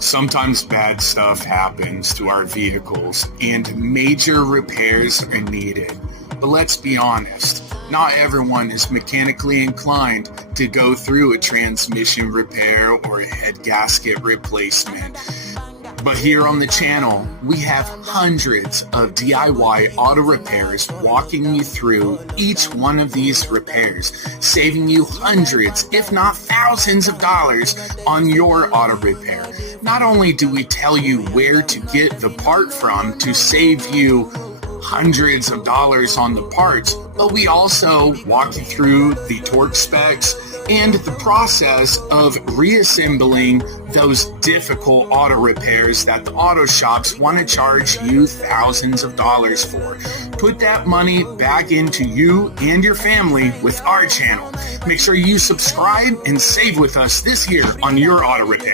Sometimes bad stuff happens to our vehicles and major repairs are needed. But let's be honest, not everyone is mechanically inclined to go through a transmission repair or a head gasket replacement. But here on the channel, we have hundreds of DIY auto repairs walking you through each one of these repairs, saving you hundreds, if not thousands of dollars on your auto repair. Not only do we tell you where to get the part from to save you hundreds of dollars on the parts, but we also walk you through the torque specs and the process of reassembling those difficult auto repairs that the auto shops want to charge you thousands of dollars for. Put that money back into you and your family with our channel. Make sure you subscribe and save with us this year on your auto repair.